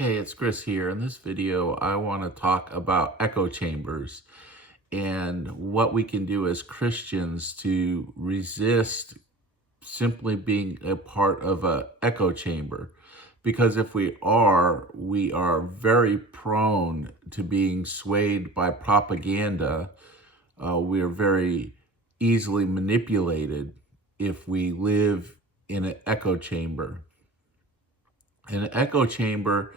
Hey, it's Chris here. In this video, I want to talk about echo chambers and what we can do as Christians to resist simply being a part of an echo chamber. Because if we are very prone to being swayed by propaganda. We are very easily manipulated if we live in an echo chamber. And an echo chamber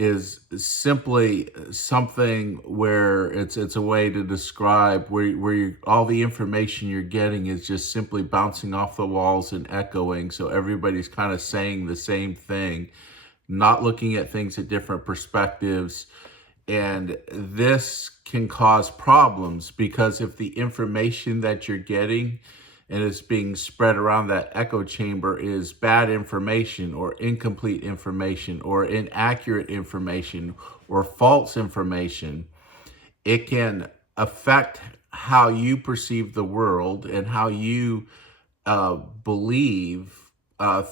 is simply something where it's a way to describe all the information you're getting is just simply bouncing off the walls and echoing. So everybody's kind of saying the same thing, not looking at things at different perspectives. And this can cause problems because if the information that you're getting and it's being spread around that echo chamber is bad information or incomplete information or inaccurate information or false information, it can affect how you perceive the world and how you believe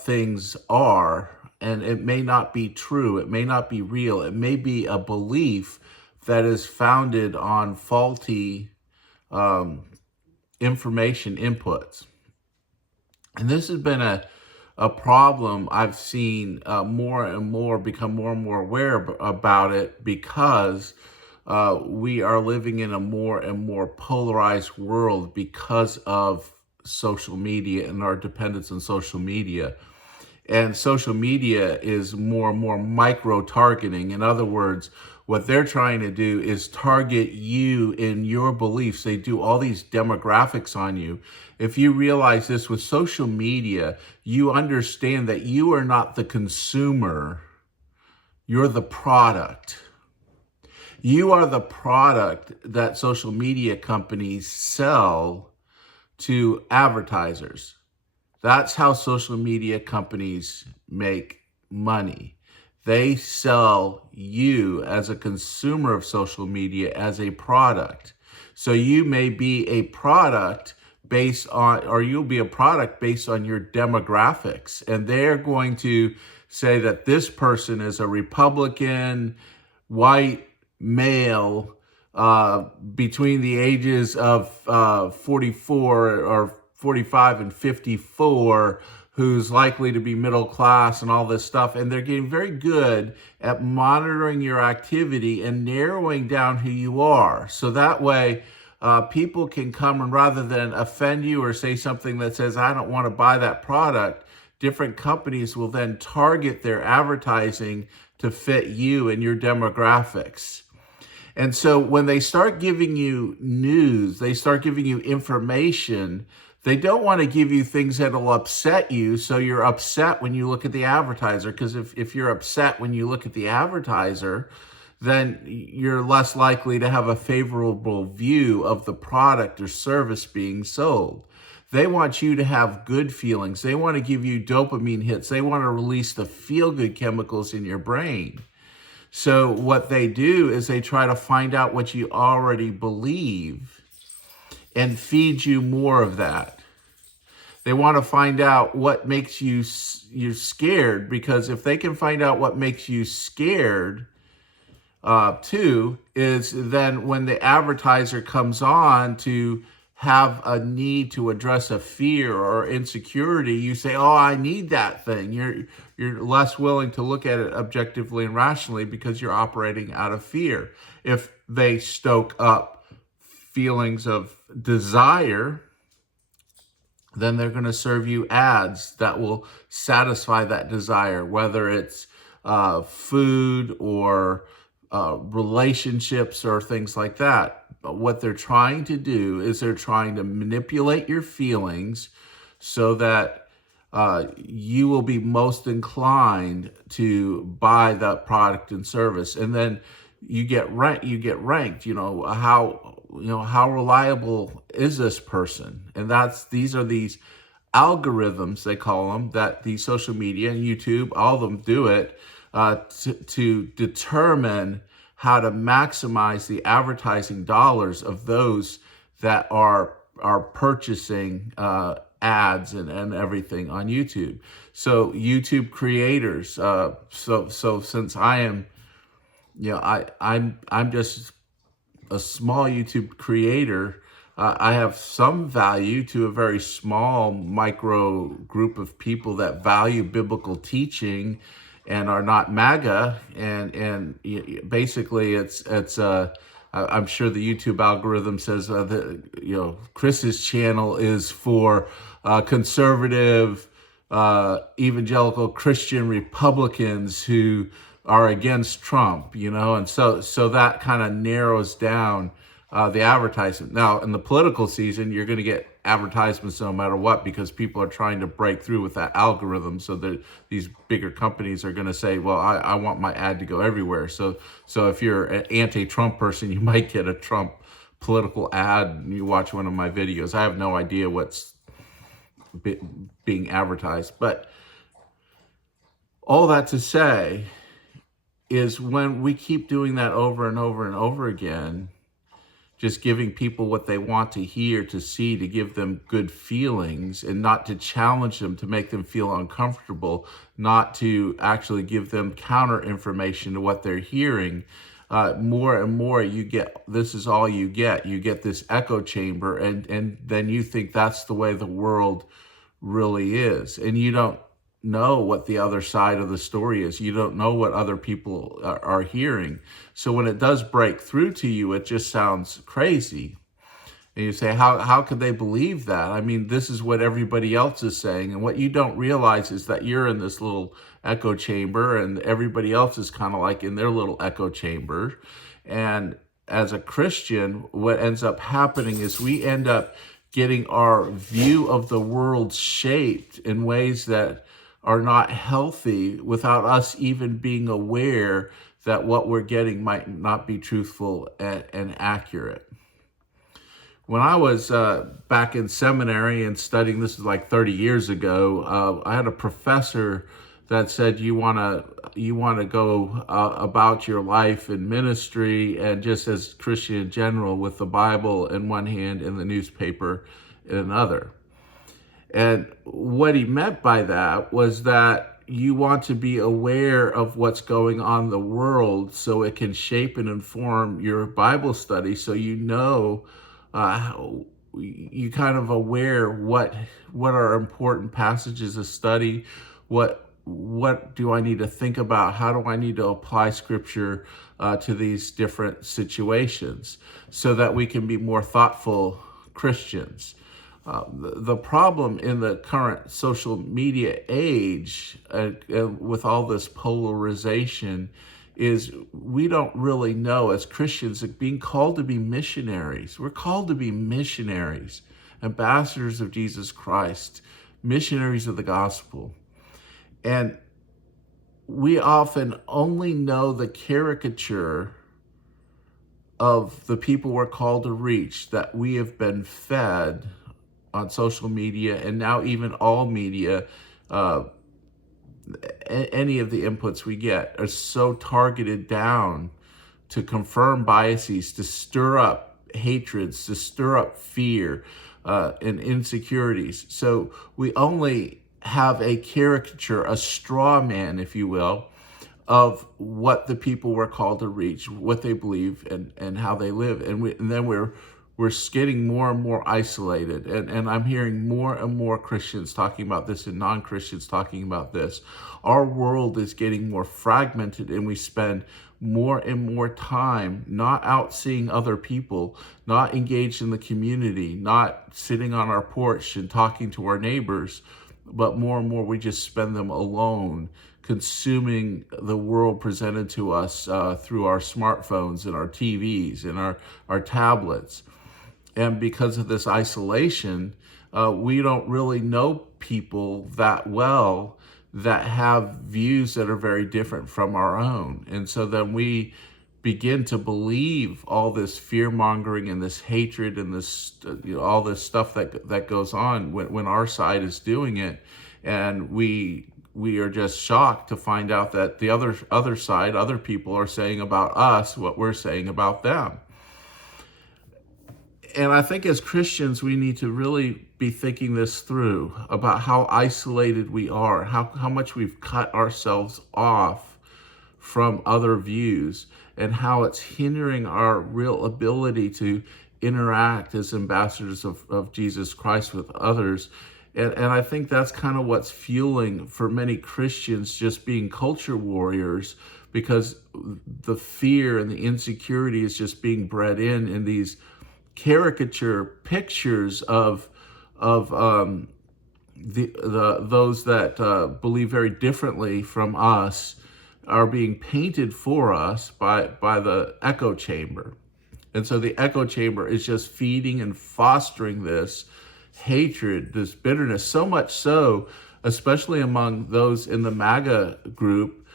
things are. And it may not be true. It may not be real. It may be a belief that is founded on faulty information inputs. And this has been a problem I've seen more and more, become more and more aware about it because we are living in a more and more polarized world because of social media and our dependence on social media. And social media is more and more micro-targeting. In other words, what they're trying to do is target you in your beliefs. They do all these demographics on you. If you realize this with social media, you understand that you are not the consumer, you're the product. You are the product that social media companies sell to advertisers. That's how social media companies make money. They sell you as a consumer of social media as a product. So you may be a product based on, or you'll be a product based on your demographics. And they're going to say that this person is a Republican, white, male, between the ages of 44 or 45 and 54, who's likely to be middle class and all this stuff. And they're getting very good at monitoring your activity and narrowing down who you are. So that way, people can come and rather than offend you or say something that says, I don't want to buy that product, different companies will then target their advertising to fit you and your demographics. And so when they start giving you news, they start giving you information, they don't want to give you things that'll upset you, so you're upset when you look at the advertiser. Because if you're upset when you look at the advertiser, then you're less likely to have a favorable view of the product or service being sold. They want you to have good feelings. They want to give you dopamine hits. They want to release the feel-good chemicals in your brain. So what they do is they try to find out what you already believe and feed you more of that. They want to find out what makes you scared, because if they can find out what makes you scared, too, is then when the advertiser comes on to have a need to address a fear or insecurity, you say, oh, I need that thing. You're less willing to look at it objectively and rationally because you're operating out of fear. If they stoke up feelings of desire, then they're going to serve you ads that will satisfy that desire, whether it's food or relationships or things like that. But what they're trying to do is they're trying to manipulate your feelings so that you will be most inclined to buy that product and service. And then you get ranked. How reliable is this person? And these are these algorithms, they call them, that the social media and YouTube, all of them do it to determine how to maximize the advertising dollars of those that are purchasing ads and everything on YouTube. So YouTube creators, so since I am, I'm just a small YouTube creator, I have some value to a very small micro group of people that value biblical teaching and are not MAGA. And basically, I'm sure the YouTube algorithm says that Chris's channel is for conservative, evangelical Christian Republicans who are against Trump, and so that kind of narrows down the advertisement. Now, in the political season, you're going to get advertisements no matter what, because people are trying to break through with that algorithm. So that these bigger companies are going to say, well, I want my ad to go everywhere. So if you're an anti-Trump person, you might get a Trump political ad and you watch one of my videos. I have no idea what's being advertised. But all that to say is, when we keep doing that over and over and over again, just giving people what they want to hear, to see, to give them good feelings, and not to challenge them, to make them feel uncomfortable, not to actually give them counter information to what they're hearing, more and more this is all you get. You get this echo chamber, and then you think that's the way the world really is. And you don't know what the other side of the story is. You don't know what other people are hearing. So when it does break through to you, it just sounds crazy. And you say, how could they believe that? I mean, this is what everybody else is saying. And what you don't realize is that you're in this little echo chamber, and everybody else is kind of like in their little echo chamber. And as a Christian, what ends up happening is we end up getting our view of the world shaped in ways that are not healthy, without us even being aware that what we're getting might not be truthful and accurate. When I was back in seminary and studying, this is like 30 years ago, I had a professor that said, you want to go about your life and ministry, and just as Christian in general, with the Bible in one hand and the newspaper in another. And what he meant by that was that you want to be aware of what's going on in the world, so it can shape and inform your Bible study, so you kind of aware what are important passages of study, what do I need to think about, how do I need to apply Scripture to these different situations, so that we can be more thoughtful Christians. The problem in the current social media age, with all this polarization, is we don't really know, as Christians, being called to be missionaries. We're called to be missionaries, ambassadors of Jesus Christ, missionaries of the gospel. And we often only know the caricature of the people we're called to reach that we have been fed on social media, and now even all media. Any of the inputs we get are so targeted down to confirm biases, to stir up hatreds, to stir up fear and insecurities. So we only have a caricature, a straw man, if you will, of what the people we're called to reach, what they believe, and how they live. And then we're getting more and more isolated. And I'm hearing more and more Christians talking about this, and non-Christians talking about this. Our world is getting more fragmented, and we spend more and more time not out seeing other people, not engaged in the community, not sitting on our porch and talking to our neighbors, but more and more we just spend them alone, consuming the world presented to us through our smartphones and our TVs and our tablets. And because of this isolation, we don't really know people that well that have views that are very different from our own. And so then we begin to believe all this fear-mongering and this hatred and this all this stuff that goes on when our side is doing it. And we are just shocked to find out that the other side, other people, are saying about us what we're saying about them. And I think as Christians, we need to really be thinking this through about how isolated we are, how much we've cut ourselves off from other views, and how it's hindering our real ability to interact as ambassadors of Jesus Christ with others. And I think that's kind of what's fueling for many Christians just being culture warriors, because the fear and the insecurity is just being bred in these caricature pictures of those that believe very differently from us are being painted for us by the echo chamber. And so the echo chamber is just feeding and fostering this hatred, this bitterness, so much so, especially among those in the MAGA group.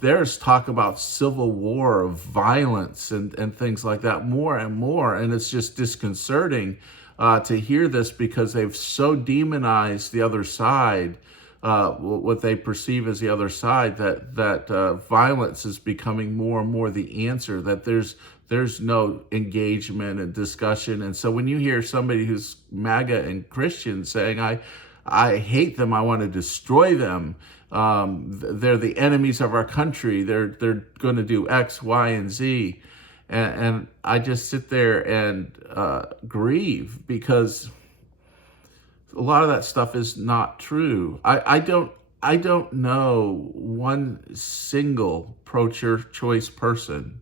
There's talk about civil war, of violence, and things like that more and more. And it's just disconcerting to hear this, because they've so demonized the other side, what they perceive as the other side, that violence is becoming more and more the answer, that there's no engagement and discussion. And so when you hear somebody who's MAGA and Christian saying, I hate them, I want to destroy them, they're the enemies of our country, they're going to do X, Y, and Z, and I just sit there and grieve, because a lot of that stuff is not true. I don't know one single pro-choice person,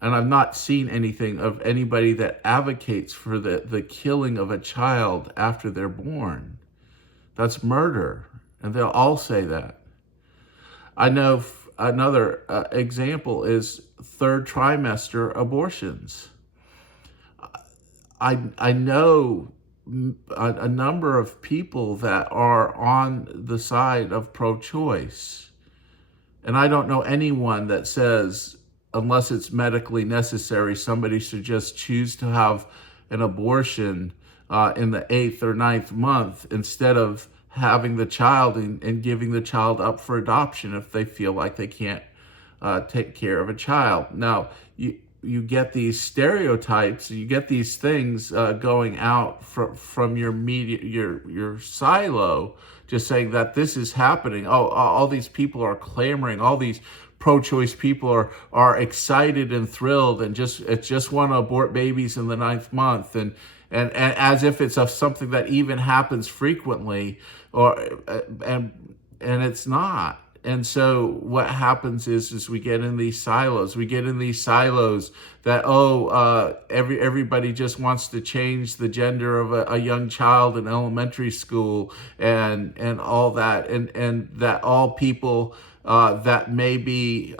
and I've not seen anything of anybody that advocates for the killing of a child after they're born. That's murder, and they'll all say that. I know another example is third trimester abortions. I know a number of people that are on the side of pro-choice, and I don't know anyone that says, unless it's medically necessary, somebody should just choose to have an abortion in the 8th or 9th month instead of having the child and giving the child up for adoption if they feel like they can't take care of a child. Now, you get these stereotypes, you get these things going out from your media, your silo, just saying that this is happening. Oh, all these people are clamoring, all these pro-choice people are excited and thrilled, and just want to abort babies in the 9th month, and as if it's something that even happens frequently, and it's not. And so what happens is we get in these silos. We get in these silos that, everybody just wants to change the gender of a young child in elementary school, and all that, and that all people that may be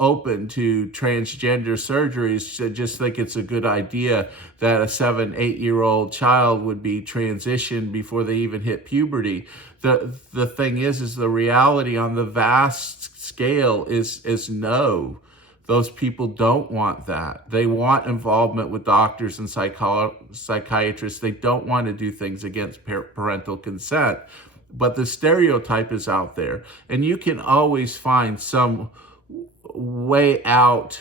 open to transgender surgeries should just think it's a good idea that a 7-8-year-old child would be transitioned before they even hit puberty. The thing is the reality on the vast scale is no. Those people don't want that. They want involvement with doctors and psychiatrists. They don't want to do things against parental consent. But the stereotype is out there, and you can always find some way out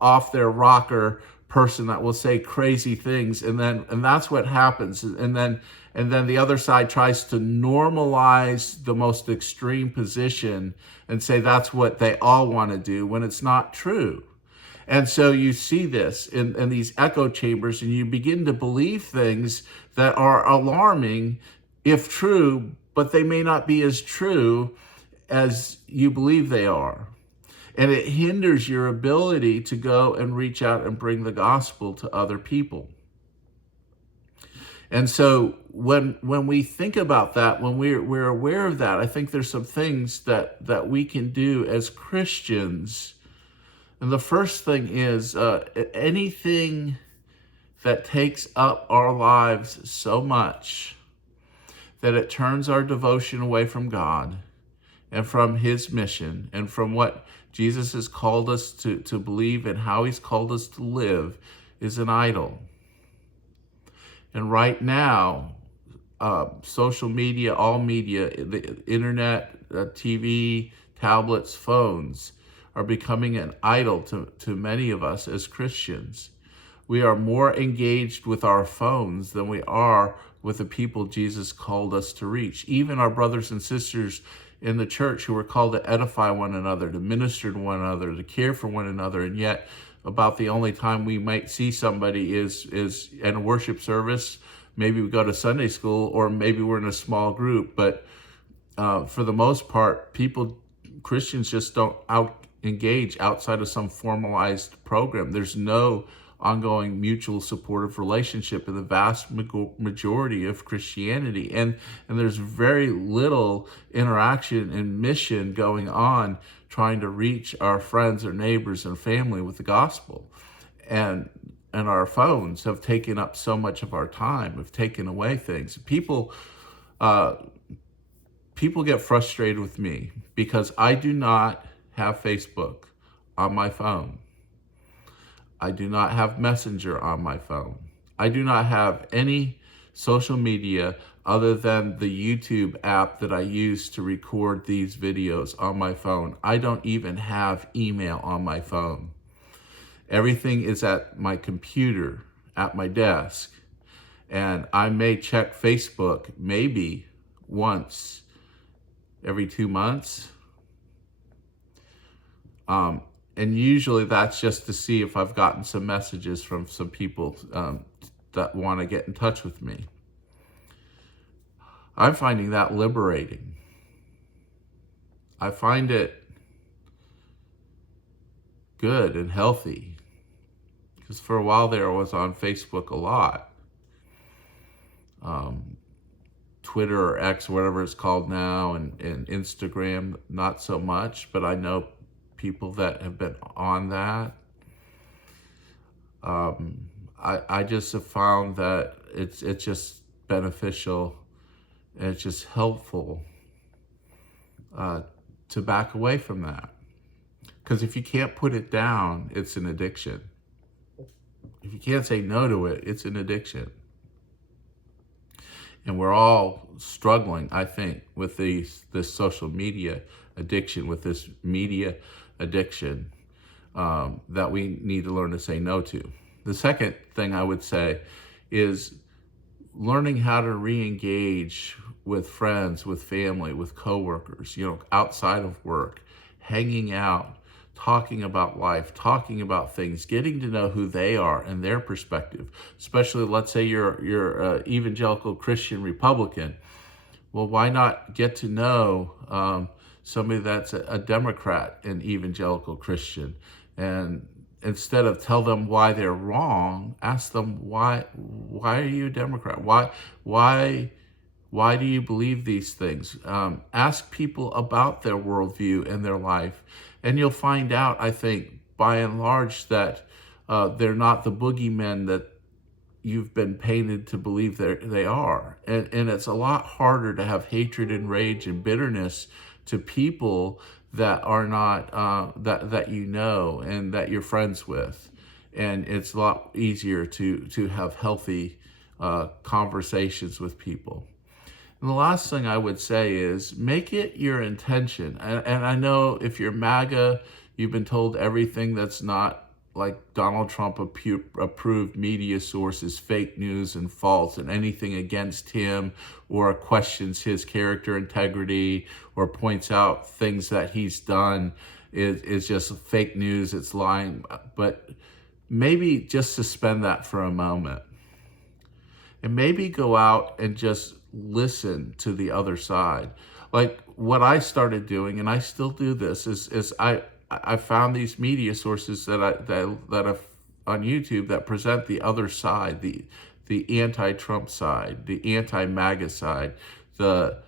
off their rocker person that will say crazy things, and that's what happens. And then the other side tries to normalize the most extreme position and say that's what they all want to do, when it's not true. And so you see this in these echo chambers, and you begin to believe things that are alarming if true, but they may not be as true as you believe they are. And it hinders your ability to go and reach out and bring the gospel to other people. And so when we think about that, when we're aware of that, I think there's some things that we can do as Christians. And the first thing is anything that takes up our lives so much that it turns our devotion away from God and from his mission and from what Jesus has called us to believe and how he's called us to live is an idol. And right now, social media, all media, the internet, TV, tablets, phones are becoming an idol to many of us as Christians. we are more engaged with our phones than we are with the people Jesus called us to reach. Even our brothers and sisters in the church who are called to edify one another, to minister to one another, to care for one another, and yet about the only time we might see somebody is in a worship service. Maybe we go to Sunday school, or maybe we're in a small group. But for the most part, Christians just don't engage outside of some formalized program. There's no ongoing mutual supportive relationship in the vast majority of Christianity. And there's very little interaction and mission going on trying to reach our friends or neighbors and family with the gospel. And our phones have taken up so much of our time, have taken away things. People get frustrated with me because I do not have Facebook on my phone. I do not have Messenger on my phone. I do not have any social media other than the YouTube app that I use to record these videos on my phone. I don't even have email on my phone. Everything is at my computer, at my desk. And I may check Facebook maybe once every 2 months. And usually that's just to see if I've gotten some messages from some people that want to get in touch with me. I'm finding that liberating. I find it good and healthy. Because for a while there, I was on Facebook a lot. Twitter or X, whatever it's called now, and Instagram, not so much, but I know people that have been on that. I just have found that it's just beneficial and it's just helpful to back away from that. Because if you can't put it down, it's an addiction. If you can't say no to it, it's an addiction. And we're all struggling, I think, with this social media addiction, with this media addiction that we need to learn to say no to. The second thing I would say is learning how to re-engage with friends, with family, with coworkers, outside of work, hanging out, talking about life, talking about things, getting to know who they are and their perspective. Especially, let's say you're an evangelical Christian Republican. Well, why not get to know somebody that's a Democrat and evangelical Christian? And instead of tell them why they're wrong, ask them why are you a Democrat? Why do you believe these things? Ask people about their worldview and their life. And you'll find out, I think, by and large, that they're not the boogeymen that you've been painted to believe they are. And it's a lot harder to have hatred and rage and bitterness to people that are not, that you know and that you're friends with. And it's a lot easier to have healthy conversations with people. And the last thing I would say is make it your intention. And I know if you're MAGA, you've been told everything that's not like Donald Trump approved media sources, fake news and false, and anything against him or questions his character integrity or points out things that he's done is just fake news, it's lying. But maybe just suspend that for a moment. And maybe go out and just listen to the other side. Like what I started doing, and I still do this, is I found these media sources that I've on YouTube that present the other side, the anti-Trump side, the anti-MAGA side, that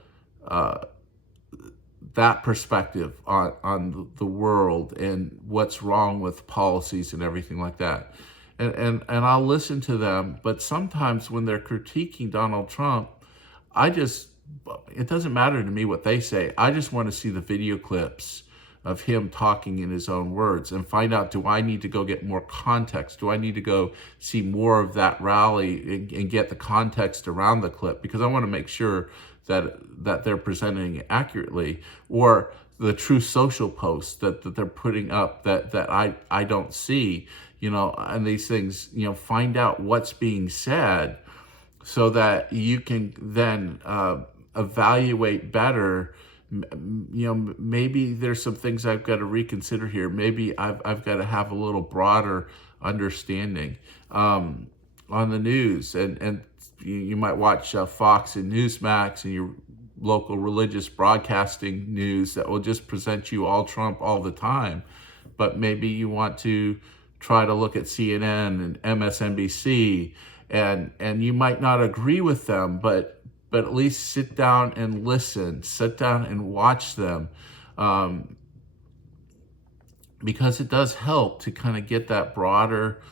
perspective on the world and what's wrong with policies and everything like that. And I'll listen to them, but sometimes when they're critiquing Donald Trump, it doesn't matter to me what they say. I just want to see the video clips of him talking in his own words and find out, do I need to go get more context? Do I need to go see more of that rally and get the context around the clip? Because I want to make sure that they're presenting it accurately, or the true social posts that they're putting up that I don't see. and these things, find out what's being said so that you can then evaluate better. Maybe there's some things I've got to reconsider here. Maybe I've got to have a little broader understanding on the news. And you might watch Fox and Newsmax and your local religious broadcasting news that will just present you all Trump all the time. But maybe you want to try to look at CNN and MSNBC, and you might not agree with them, but at least sit down and listen, sit down and watch them, because it does help to kind of get that broader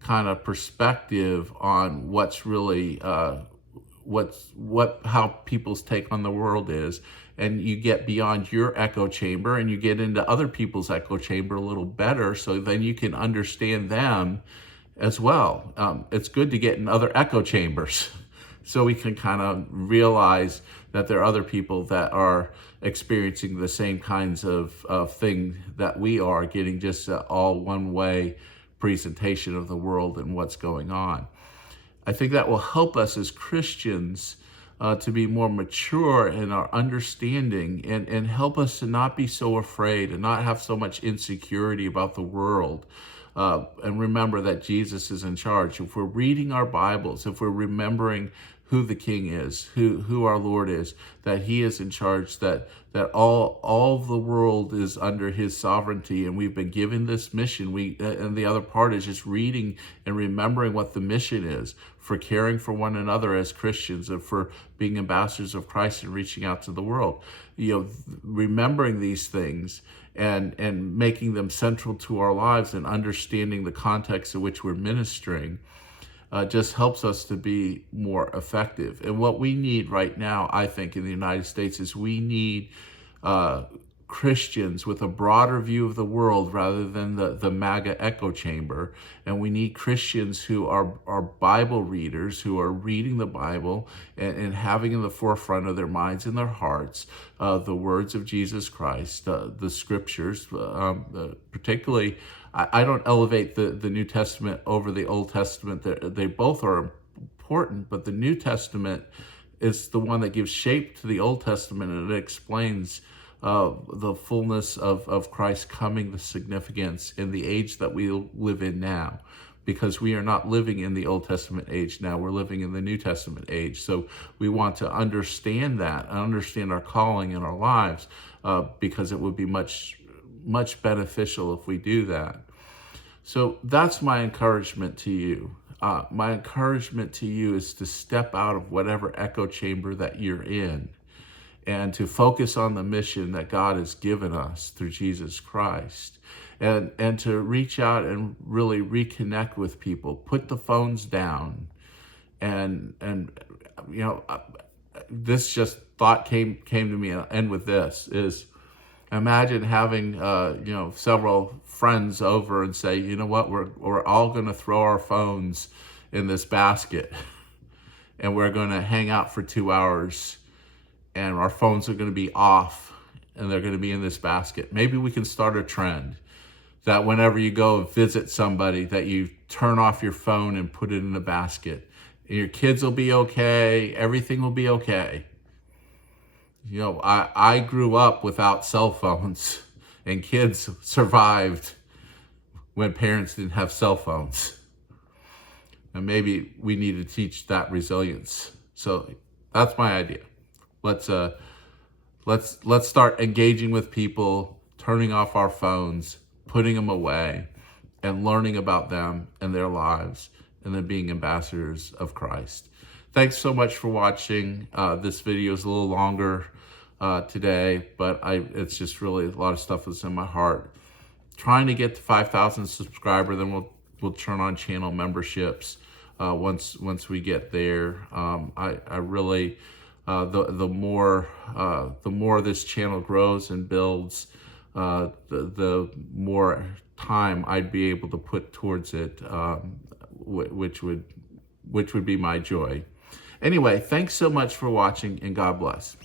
kind of perspective on what's really how people's take on the world is. And you get beyond your echo chamber and you get into other people's echo chamber a little better, so then you can understand them as well. It's good to get in other echo chambers so we can kind of realize that there are other people that are experiencing the same kinds of thing that we are, getting just all one-way presentation of the world and what's going on. I think that will help us as Christians to be more mature in our understanding, and help us to not be so afraid and not have so much insecurity about the world. And remember that Jesus is in charge. If we're reading our Bibles, if we're remembering who the King is, who our Lord is, that He is in charge, that all of the world is under His sovereignty, and we've been given this mission. And the other part is just reading and remembering what the mission is, for caring for one another as Christians, and for being ambassadors of Christ and reaching out to the world. Remembering these things and making them central to our lives, and understanding the context in which we're ministering just helps us to be more effective. And what we need right now, I think, in the United States is we need Christians with a broader view of the world rather than the MAGA echo chamber. And we need Christians who are Bible readers, who are reading the Bible and having in the forefront of their minds and their hearts the words of Jesus Christ, the scriptures, particularly. I don't elevate the New Testament over the Old Testament. They both are important, but the New Testament is the one that gives shape to the Old Testament, and it explains the fullness of Christ coming, the significance in the age that we live in now, because we are not living in the Old Testament age now. We're living in the New Testament age. So we want to understand that and understand our calling in our lives, because it would be much beneficial if we do that. So that's my encouragement to you. My encouragement to you is to step out of whatever echo chamber that you're in, and to focus on the mission that God has given us through Jesus Christ, and to reach out and really reconnect with people. Put the phones down, and this just thought came to me, and I'll end with this is, imagine having several friends over and say, you know what, we're all going to throw our phones in this basket, and we're going to hang out for 2 hours, and our phones are going to be off, and they're going to be in this basket. Maybe we can start a trend that whenever you go visit somebody, that you turn off your phone and put it in the basket. And your kids will be okay. Everything will be okay. I grew up without cell phones, and kids survived when parents didn't have cell phones. And maybe we need to teach that resilience. So that's my idea. Let's start engaging with people, turning off our phones, putting them away, and learning about them and their lives, and then being ambassadors of Christ. Thanks so much for watching. This video is a little longer today, but it's just really a lot of stuff that's in my heart. Trying to get to 5,000 subscribers, then we'll turn on channel memberships once we get there. I really the more this channel grows and builds, the more time I'd be able to put towards it, which would be my joy. Anyway, thanks so much for watching, and God bless.